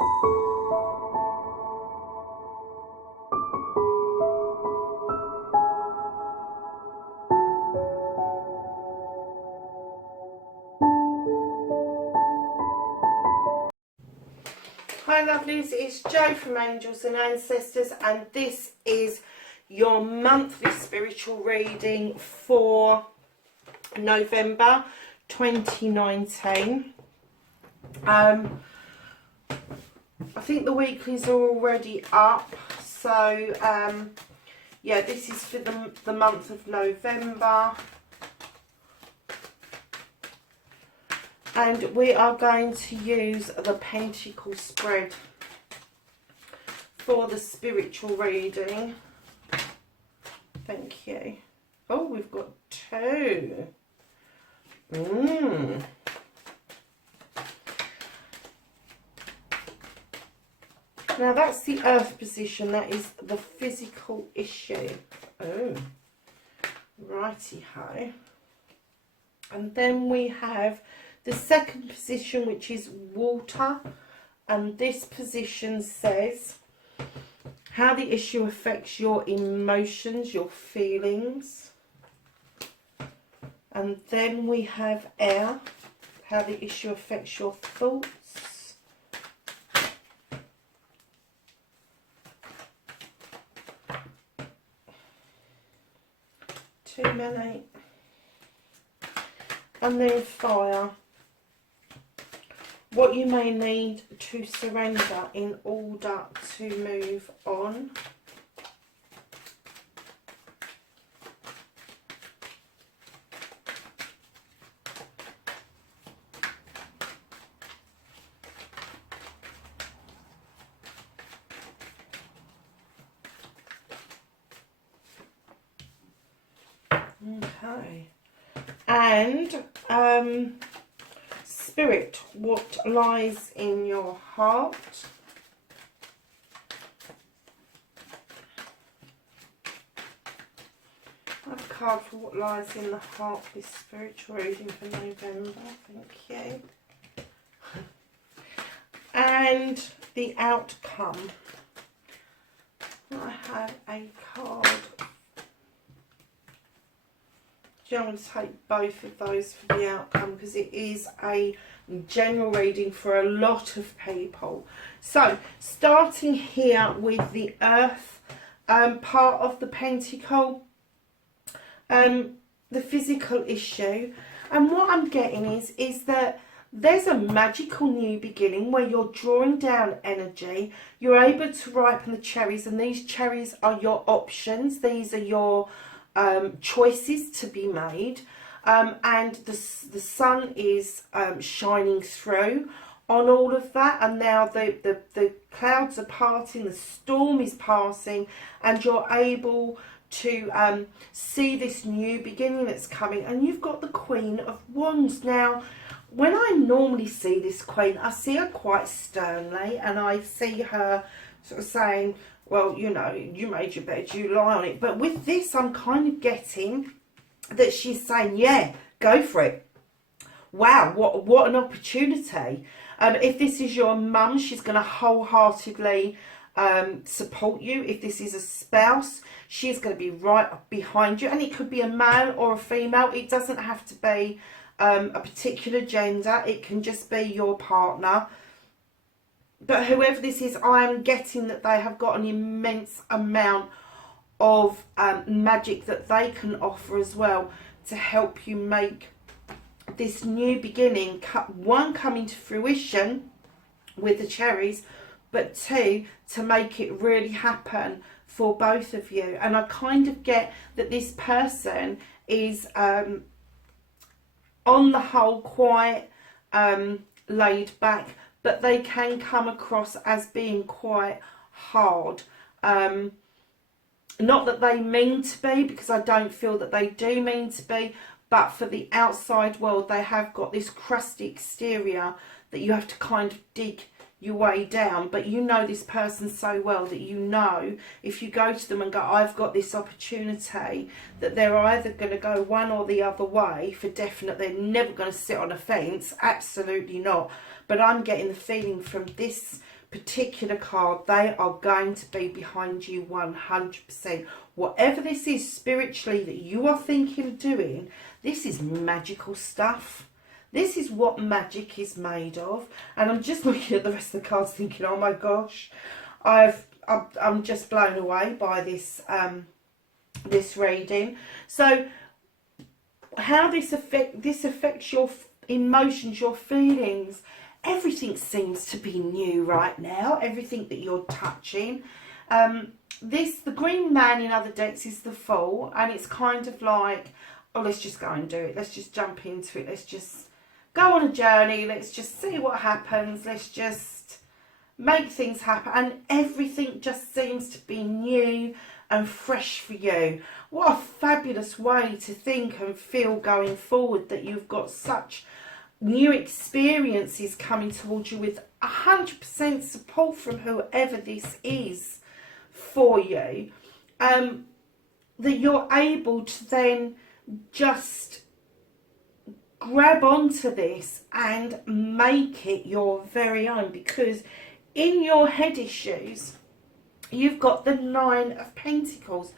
Hi lovelies, it's Jo from Angels and Ancestors, and this is your monthly spiritual reading for November 2019. I think the weeklies are already up, so yeah, this is for the month of November. And we are going to use the Pentacle spread for the spiritual reading. Thank you. Oh, we've got two. Now that's the earth position. That is the physical issue. Oh, righty-ho. And then we have the second position, which is water, and this position says how the issue affects your emotions, your feelings. And then we have air, how the issue affects your thoughts. Too many. And then fire, what you may need to surrender in order to move on. Okay. And Spirit, what lies in your heart? I have a card for what lies in the heart for this spiritual reading for November. Thank you. And the outcome. I have a card. I'm going to take both of those for the outcome because it is a general reading for a lot of people. So, starting here with the earth part of the pentacle, the physical issue. And what I'm getting is that there's a magical new beginning where you're drawing down energy. You're able to ripen the cherries, and these cherries are your options. These are your choices to be made, and the sun is shining through on all of that, and now the clouds are parting, the storm is passing, and you're able to see this new beginning that's coming. And you've got the Queen of Wands. Now, when I normally see this Queen, I see her quite sternly, and I see her sort of saying, well, you know, you made your bed, you lie on it. But with this, I'm kind of getting that she's saying, yeah, go for it. Wow, what an opportunity. If this is your mum, she's going to wholeheartedly support you. If this is a spouse, she's going to be right behind you. And it could be a male or a female. It doesn't have to be a particular gender. It can just be your partner. But whoever this is, I am getting that they have got an immense amount of magic that they can offer as well to help you make this new beginning, one, come into fruition with the cherries, but two, to make it really happen for both of you. And I kind of get that this person is on the whole quite laid back, but they can come across as being quite hard. Not that they mean to be, because I don't feel that they do mean to be, but for the outside world, they have got this crusty exterior that you have to kind of dig your way down. But you know this person so well that you know if you go to them and go, I've got this opportunity, that they're either going to go one or the other way for definite. They're never going to sit on a fence, absolutely not. But I'm getting the feeling from this particular card, they are going to be behind you 100%. Whatever this is spiritually that you are thinking of doing, this is magical stuff. This is what magic is made of. And I'm just looking at the rest of the cards thinking, oh my gosh, I'm just blown away by this this reading. So how this affects your emotions, your feelings, everything seems to be new right now. Everything that you're touching. The green man in other decks is the Fool, and it's kind of like, oh, let's just go and do it. Let's just jump into it. Let's just go on a journey. Let's just see what happens. Let's just make things happen. And everything just seems to be new and fresh for you. What a fabulous way to think and feel going forward, that you've got such new experiences coming towards you with 100% support from whoever this is for you, that you're able to then just grab onto this and make it your very own, because in your head issues you've got the 9 of Pentacles.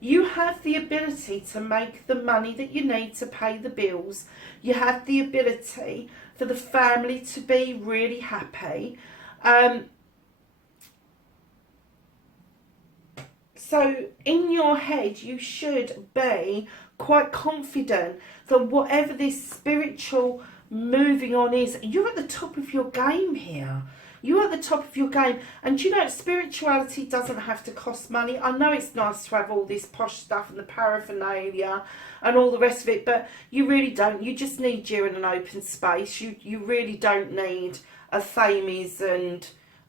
You have the ability to make the money that you need to pay the bills. You have the ability for the family to be really happy. So in your head, you should be quite confident that whatever this spiritual moving on is, you're at the top of your game here. You're at the top of your game. And you know, spirituality doesn't have to cost money. I know it's nice to have all this posh stuff and the paraphernalia and all the rest of it, but you really don't. You just need you in an open space. You really don't need a thames and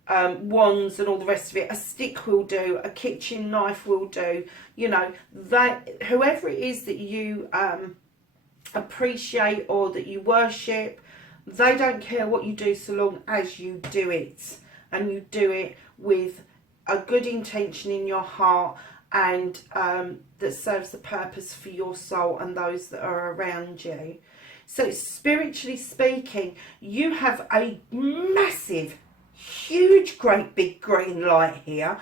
wands and all the rest of it. A stick will do. A kitchen knife will do. You know, that whoever it is that you appreciate or that you worship, they don't care what you do so long as you do it, and you do it with a good intention in your heart, and that serves the purpose for your soul and those that are around you. So spiritually speaking, you have a massive, huge, great big green light here.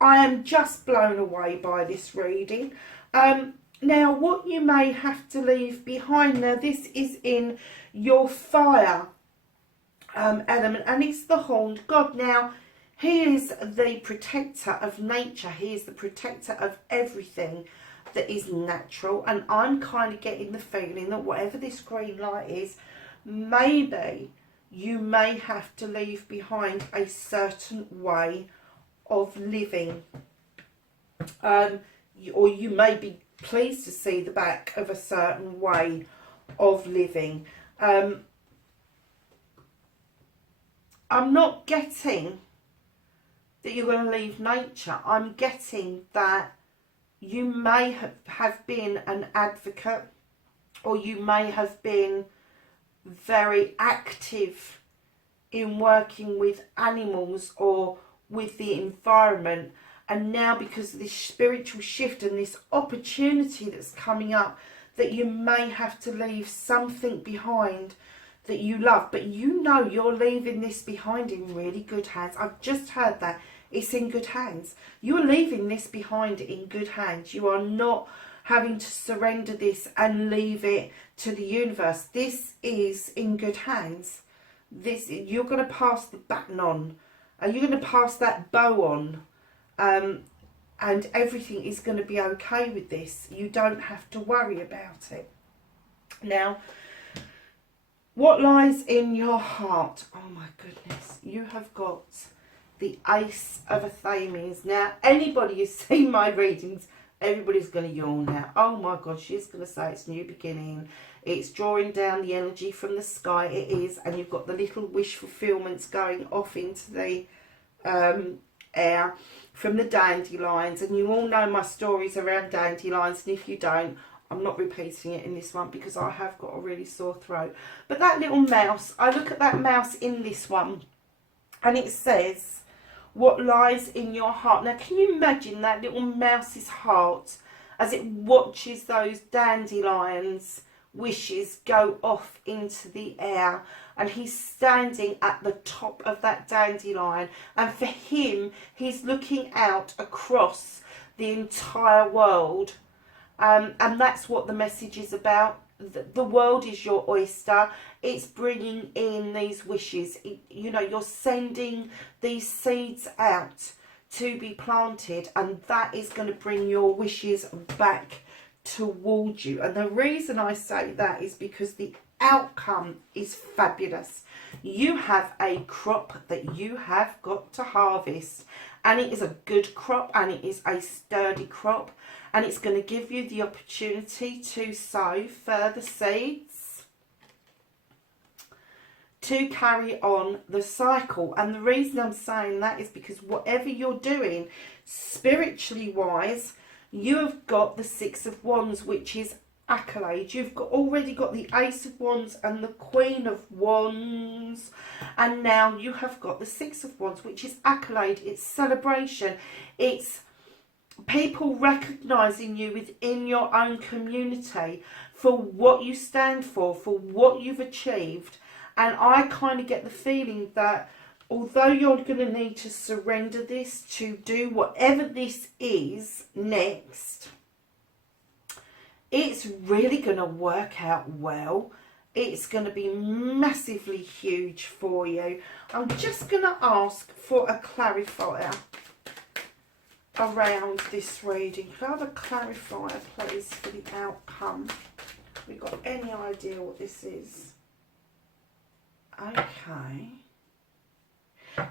I am just blown away by this reading. Now, what you may have to leave behind, now this is in your fire element, and it's the horned god. Now, he is the protector of nature. He is the protector of everything that is natural, and I'm kind of getting the feeling that whatever this green light is, maybe you may have to leave behind a certain way of living, or you may be pleased to see the back of a certain way of living. I'm not getting that you're going to leave nature. I'm getting that you may have been an advocate, or you may have been very active in working with animals or with the environment, and now because of this spiritual shift and this opportunity that's coming up, that you may have to leave something behind that you love, but you know you're leaving this behind in really good hands. I've just heard that. It's in good hands. You're leaving this behind in good hands. You are not having to surrender this and leave it to the universe. This is in good hands. You're going to pass the baton on, and you're going to pass that bow on, and everything is going to be okay with this. You don't have to worry about it. Now, what lies in your heart? Oh my goodness, you have got the Ace of a Thames. Now, anybody who's seen my readings, everybody's going to yawn now. Oh my God, she's going to say it's new beginning. It's drawing down the energy from the sky. It is. And you've got the little wish fulfillments going off into the air from the dandelions. And you all know my stories around dandelions. And if you don't, I'm not repeating it in this one because I have got a really sore throat. But that little mouse, I look at that mouse in this one, and it says, what lies in your heart. Now, can you imagine that little mouse's heart as it watches those dandelions' wishes go off into the air, and he's standing at the top of that dandelion, and for him, he's looking out across the entire world, and that's what the message is about. The world is your oyster. It's bringing in these wishes. You know, you're sending these seeds out to be planted, and that is going to bring your wishes back towards you. And the reason I say that is because the outcome is fabulous. You have a crop that you have got to harvest, and it is a good crop, and it is a sturdy crop, and it's going to give you the opportunity to sow further seeds to carry on the cycle. And the reason I'm saying that is because whatever you're doing spiritually wise, you have got the Six of Wands, which is accolade. You've already got the Ace of Wands and the Queen of Wands, and now you have got the Six of Wands, which is accolade. It's celebration. It's people recognizing you within your own community for what you stand for what you've achieved. And I kind of get the feeling that although you're going to need to surrender this to do whatever this is next, it's really going to work out well. It's going to be massively huge for you. I'm just going to ask for a clarifier around this reading. Could I have a clarifier, please, for the outcome? Have we got any idea what this is? Okay.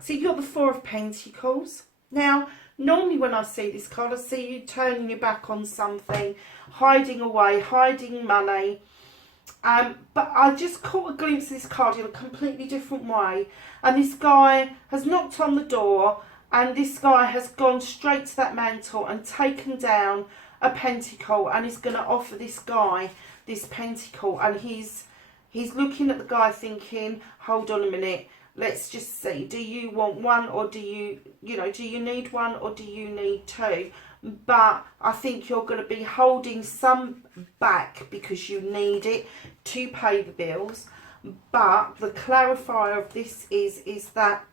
So you've got the Four of Pentacles. Now, normally when I see this card, I see you turning your back on something, hiding away, hiding money. But I just caught a glimpse of this card in a completely different way. And this guy has knocked on the door, and this guy has gone straight to that mantle and taken down a pentacle, and is going to offer this guy this pentacle. And he's looking at the guy thinking, hold on a minute, let's just see, do you want one, or do you need one, or do you need two? But I think you're going to be holding some back because you need it to pay the bills. But the clarifier of this is that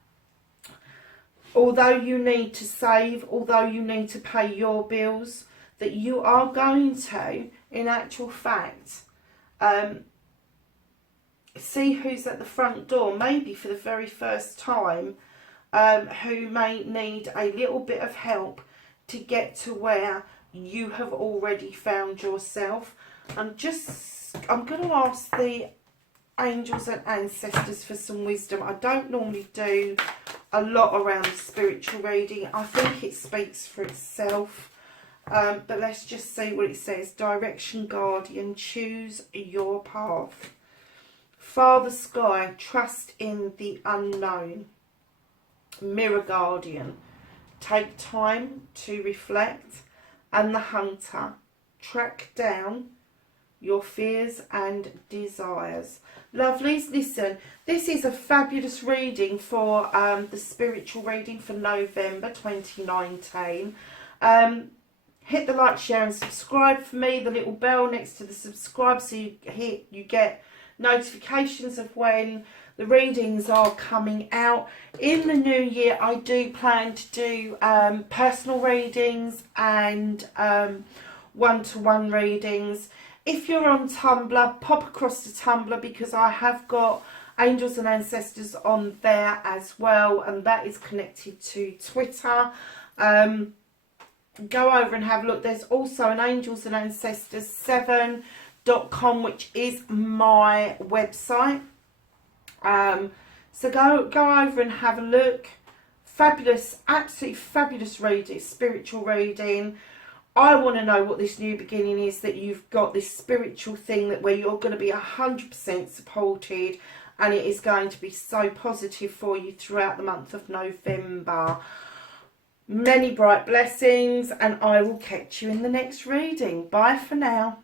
although you need to save, although you need to pay your bills, that you are going to, in actual fact, see who's at the front door, maybe for the very first time, who may need a little bit of help to get to where you have already found yourself. I'm going to ask the angels and ancestors for some wisdom. I don't normally do a lot around spiritual reading. I think it speaks for itself. But let's just see what it says. Direction, guardian, choose your path. Father Sky, trust in the unknown. Mirror guardian, take time to reflect. And the hunter, track down your fears and desires. Lovelies, listen, this is a fabulous reading for the spiritual reading for November 2019. Hit the like, share and subscribe for me, the little bell next to the subscribe, so you get notifications of when the readings are coming out. In the new year, I do plan to do personal readings and one-to-one readings. If you're on Tumblr, pop across to Tumblr, because I have got Angels and Ancestors on there as well, and that is connected to Twitter. Go over and have a look. There's also an Angels and Ancestors 7.com, which is my website. So go over and have a look. Fabulous, absolutely fabulous reading, spiritual reading. I want to know what this new beginning is, that you've got this spiritual thing that where you're going to be 100% supported, and it is going to be so positive for you throughout the month of November. Many bright blessings, and I will catch you in the next reading. Bye for now.